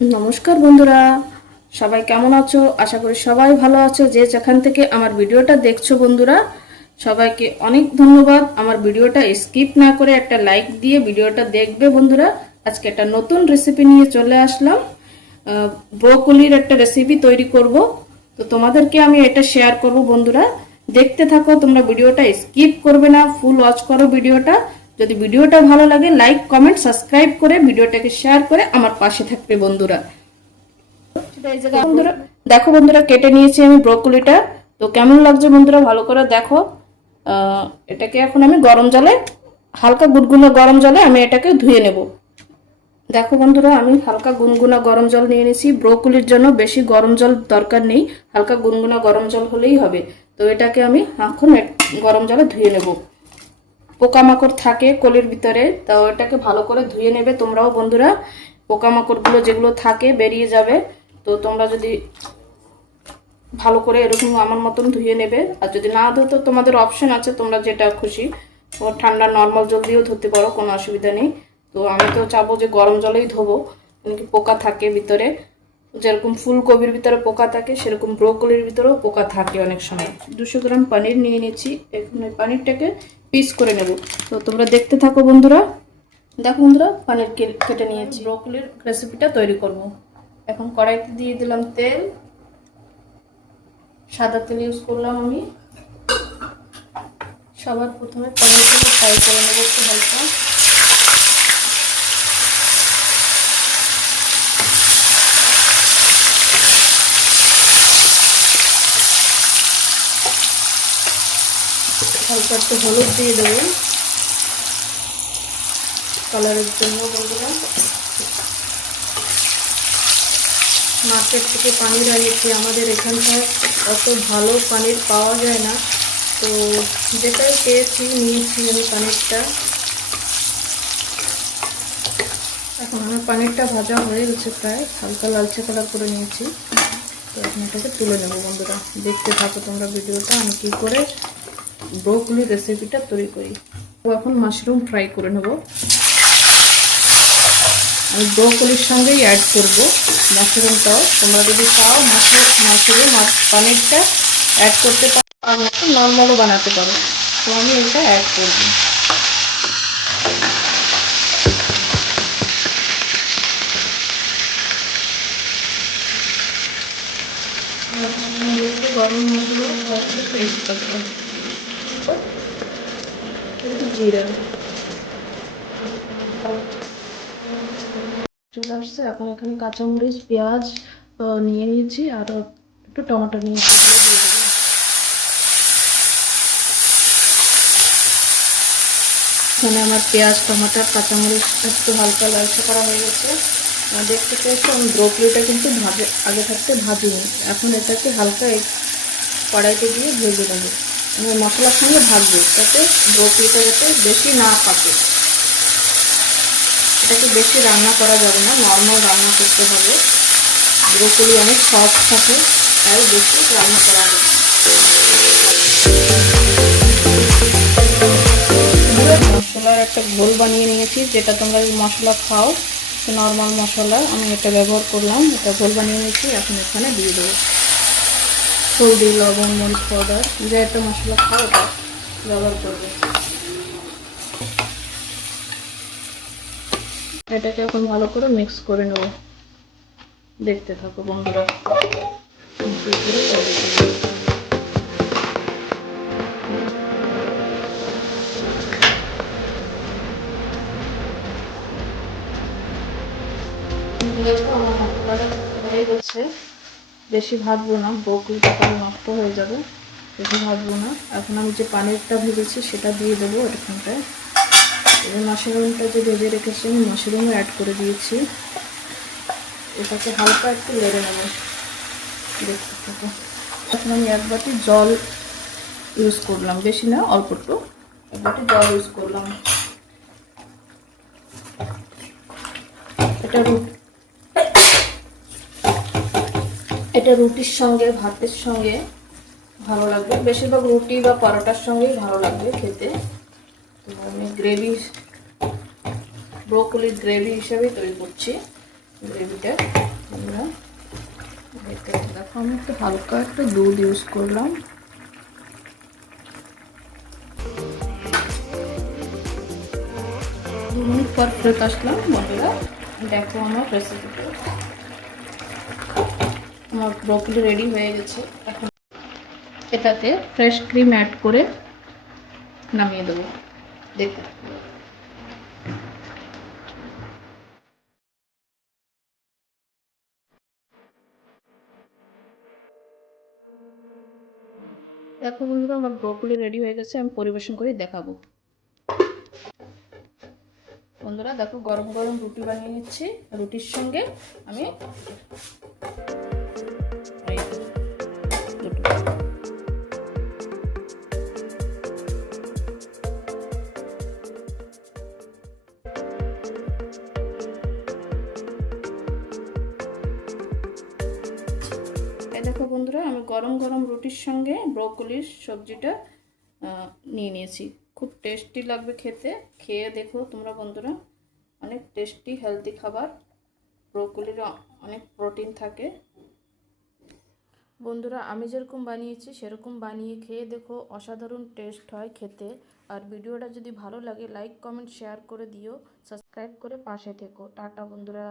নমস্কার বন্ধুরা, সবাই কেমন আছো? আশা করি সবাই ভালো আছো। যে যেখান থেকে আমার ভিডিওটা দেখছো বন্ধুরা, সবাইকে অনেক ধন্যবাদ। আমার ভিডিওটা স্কিপ না করে একটা লাইক দিয়ে ভিডিওটা দেখবে বন্ধুরা। আজকে একটা নতুন রেসিপি নিয়ে চলে আসলাম। ব্রোকলির একটা রেসিপি তৈরি করব, তো তোমাদেরকে আমি এটা শেয়ার করব বন্ধুরা। দেখতে থাকো, তোমরা ভিডিওটা স্কিপ করবে না, ফুল ওয়াচ করো ভিডিওটা। যদি ভিডিওটা ভালো লাগে লাইক কমেন্ট সাবস্ক্রাইব করে ভিডিওটাকে শেয়ার করে আমার পাশে থাকবে বন্ধুরা। বন্ধুরা দেখো, বন্ধুরা কেটে নিয়েছি আমি ব্রোকলিটা। তো কেমন লাগছে বন্ধুরা ভালো করে দেখো। এটাকে এখন আমি গরম জলে, হালকা গুনগুনা গরম জলে আমি এটাকে ধুয়ে নেব। দেখো বন্ধুরা, আমি হালকা গুনগুনা গরম জল নিয়ে নিয়েছি। ব্রোকলির জন্য বেশি গরম জল দরকার নেই, হালকা গুনগুনা গরম জল হলেই হবে। তো এটাকে আমি এখন গরম জলে ধুয়ে নেব। পোকামাকড় থাকে কলির ভিতরে, তো এটাকে ভালো করে ধুয়ে নেবে তোমরাও বন্ধুরা। পোকামাকড়গুলো যেগুলো থাকে বেরিয়ে যাবে। তো তোমরা যদি ভালো করে এরকম আমার মতন ধুয়ে নেবে। আর যদি না ধুও তো তোমাদের অপশন আছে, তোমরা যেটা খুশি ঠান্ডা নর্মাল জল দিয়েও ধুতে পারো, কোনো অসুবিধা নেই। তো আমি তো চাবো যে গরম জলেই ধোবো, কি পোকা থাকে ভিতরে। যেরকম ফুলকপির ভিতরে পোকা থাকে, সেরকম ব্রোকলির ভিতরেও পোকা থাকে অনেক সময়। 200 গ্রাম পনির নিয়ে নিয়েছি। এখন ওই পনিরটাকে পিস করে নেব। তো তোমরা দেখতে থাকো বন্ধুরা। দেখো বন্ধুরা, পনির কেটে নিয়েছি। ব্রোকলির রেসিপিটা তৈরি করব। এখন কড়াইতে দিয়ে দিলাম তেল, সাদা তেল ইউজ করলাম আমি। সবার প্রথমে পনিরটাকে ফ্রাই করে নেব একটু হালকা। হালকা একটু হলুদ দিয়ে দেবো কালারের জন্য বন্ধুরা। মার্কেট থেকে পনির আনিয়েছি, আমাদের এখানকার অত ভালো পনির পাওয়া যায় না। তো যেটাই পেয়েছি নিয়েছি আমি পনিরটা। এখন আমার পনিরটা ভাজা হয়ে গেছে, প্রায় হালকা লালচে কালার করে নিয়েছি। তো এখন এটাকে তুলে নেবো বন্ধুরা। দেখতে থাকো তোমরা ভিডিওটা, আমি কী করে ব্রোকলি রেসিপিটা তৈরি করি। তো এখন মাশরুম ফ্রাই করে নেব। আমি ব্রোকলির সঙ্গেই অ্যাড করব মাশরুমটাও। তোমরা যদি চাও মাশরুম আর পনিরটা অ্যাড করতে পারো, আর নর্মালও বানাতে পারো। তো আমি এটা অ্যাড করব। গরম মশলা পেস্ট করবো, জিরা চলে আসছে। এখন এখানে কাঁচামরিচ পেঁয়াজ নিয়ে নিয়েছি, আর একটু টমেটো নিয়েছি, দিয়ে দেবো। এখানে আমার পেঁয়াজ টমেটো কাঁচামরিচ একটু হালকা লালচে করা হয়ে গেছে। দেখতে পেয়েছি আমি ব্রোকলিটা কিন্তু আগে থাকতে ভাজিনি। এখন এটাকে হালকা কড়াইতে দিয়ে ভেজে নেবো। আমি মশলার সঙ্গে ভাজবো, যাতে ব্রোকলিটা যাতে বেশি না পাকে। এটাকে বেশি রান্না করা যাবে না, নর্মাল রান্না করতে হবে। ব্রোকলি অনেক সফট থাকে, তাই বেশি রান্না করা যাবে না। মশলার একটা ঘোল বানিয়ে নিয়েছি, যেটা তোমরা মশলা খাও নর্মাল মশলা, আমি এটা ব্যবহার করলাম। এটা ঘোল বানিয়ে নিয়েছি, এখন এখানে দিয়ে দেবো হলদি লবণ মরিচ পাউডার। যে একটা মশলা খাও ওটা ব্যবহার করবে। এটাকে এখন ভালো করে মিক্স করে নেব। দেখতে থাকো বন্ধুরা। আমার মশলাটা হয়ে গেছে, বেশি ভাজবো না, ব্রোকলিটা তাহলে নষ্ট হয়ে যাবে। বেশি ভাজবো না। এখন আমি যে পনিরটা ভেজেছি সেটা দিয়ে দেবো এখানটায়। এবার মাশরুমটা যে ভেজে রেখেছি আমি মাশরুমও অ্যাড করে দিয়েছি। এটাকে হালকা একটু নেড়ে নেবো। দেখতে থাকো। এখন আমি 1 বাটি জল ইউজ করলাম, বেশি না, অল্প একটু 1 বাটি জল ইউজ করলাম। এটা রুটির সঙ্গে ভাতের সঙ্গে ভালো লাগবে, বেশিরভাগ রুটি বা পরোটার সঙ্গেই ভালো লাগবে খেতে। তো আমি ব্রোকলির গ্রেভি হিসেবে তৈরি করছি। গ্রেভিটা। আমরা দেখো আমি একটু হালকা একটু দুধ ইউজ করলাম। 2 মিনিট পর ফেরত আসলাম বন্ধুরা। দেখো আমার রেসিপিটা, আমার ব্রোকলি রেডি হয়ে গেছে। এখন এটাতে ফ্রেশ ক্রিম অ্যাড করে নামিয়ে দেবো। দেখো দেখো বন্ধুরা, আমার ব্রোকলি রেডি হয়ে গেছে, আমি পরিবেশন করে দেখাবো। বন্ধুরা দেখো, গরম গরম রুটি বানিয়ে নিচ্ছি। রুটির সঙ্গে আমি দেখো বন্ধুরা, আমি গরম গরম রুটির সঙ্গে ব্রোকলির সবজিটা নিয়ে নিয়েছি। খুব টেস্টি লাগবে খেতে, খেয়ে দেখো তোমরা বন্ধুরা। অনেক টেস্টি হেলদি খাবার, ব্রোকলির অনেক প্রোটিন থাকে। বন্ধুরা আমি যেরকম বানিয়েছি সেরকম বানিয়ে খেয়ে দেখো, অসাধারণ টেস্ট হয় খেতে। আর ভিডিওটা যদি ভালো লাগে লাইক কমেন্ট শেয়ার করে দিও, সাবস্ক্রাইব করে পাশে থেকো। টাটা বন্ধুরা।